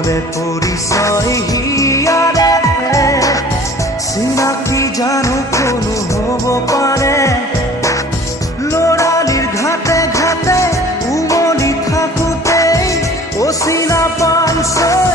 নহ'লে পৰিচয় হিয়াৰে চিনাকি জানো কোনো হ'ব পাৰে ল'ৰালিৰ ঘাটে ঘাটে উমলি থাকোঁতেই অচিনা পাঞ্চ